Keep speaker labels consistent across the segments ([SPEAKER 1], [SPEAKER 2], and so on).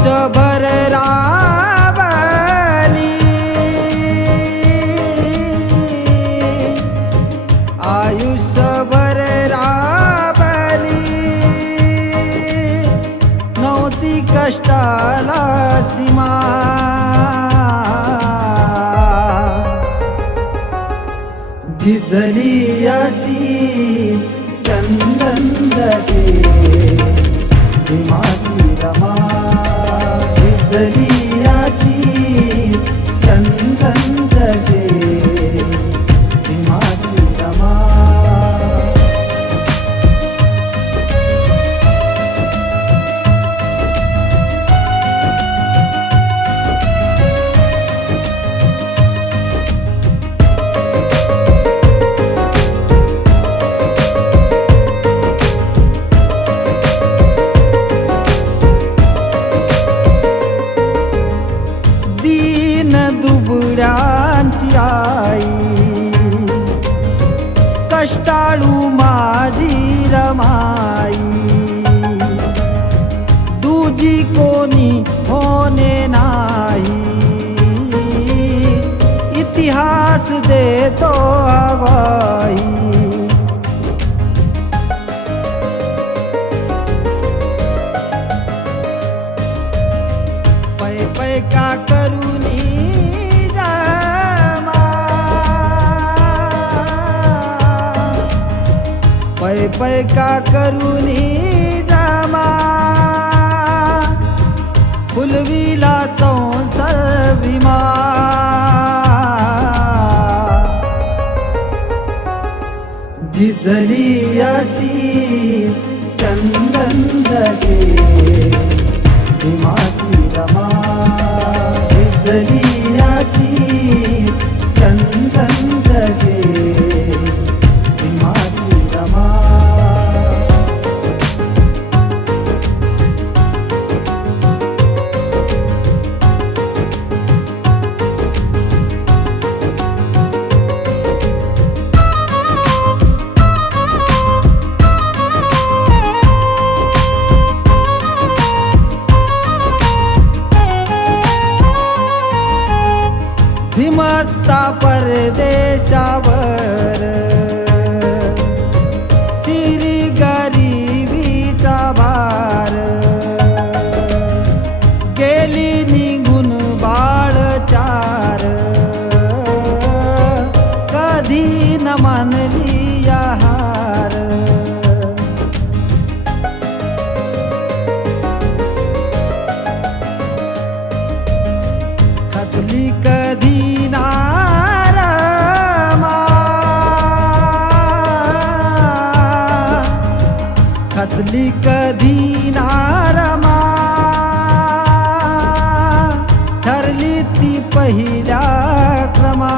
[SPEAKER 1] आयुष्यभर राबली. आयुष्यभर राबली. नव्हती कष्टाला सीमा. झिजली अशी चंदन जसे झिजली तो अगवाई पै पै का करुनी पै पै का करुनी जमा. फुलविला संसार ज़लियासी झिजली अशी चंदन जसे भीमाची रमा जली परदेशावर। खचली कधी नारमा? ठरली ती पहिल्या क्रमा.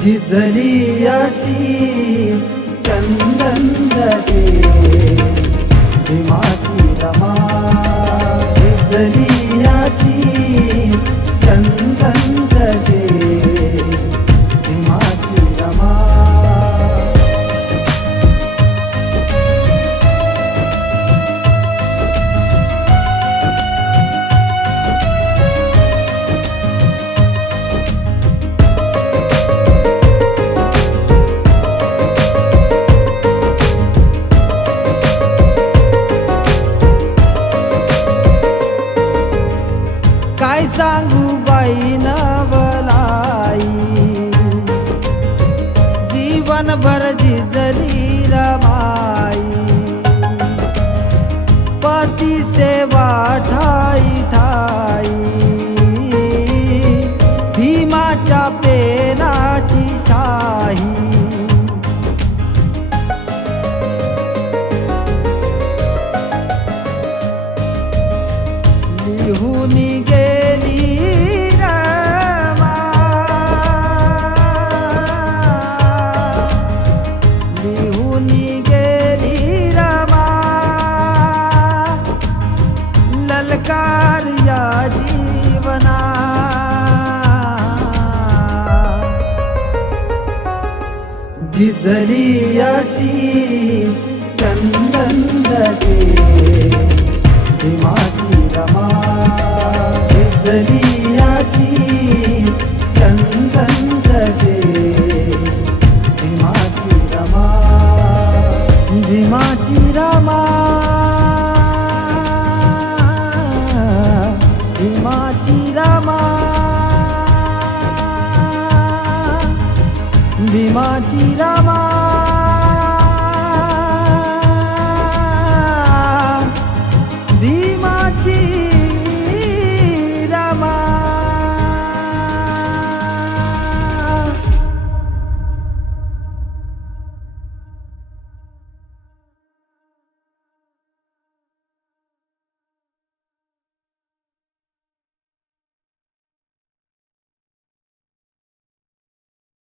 [SPEAKER 1] झिजली अशी चंदन जसे रमा. झिजली अशी जीवनभर झिजली रमाई. पती सेवा ठाई ठाई. भीमाच्या पेनाची शाही. लिहून गेली झिजली अशी चंदन जसे. हिमाची रमा भिजली अशी चंदन जसे. हिमाची रमा हिमाची रमा. हिमाची रमा. भीमाची रमा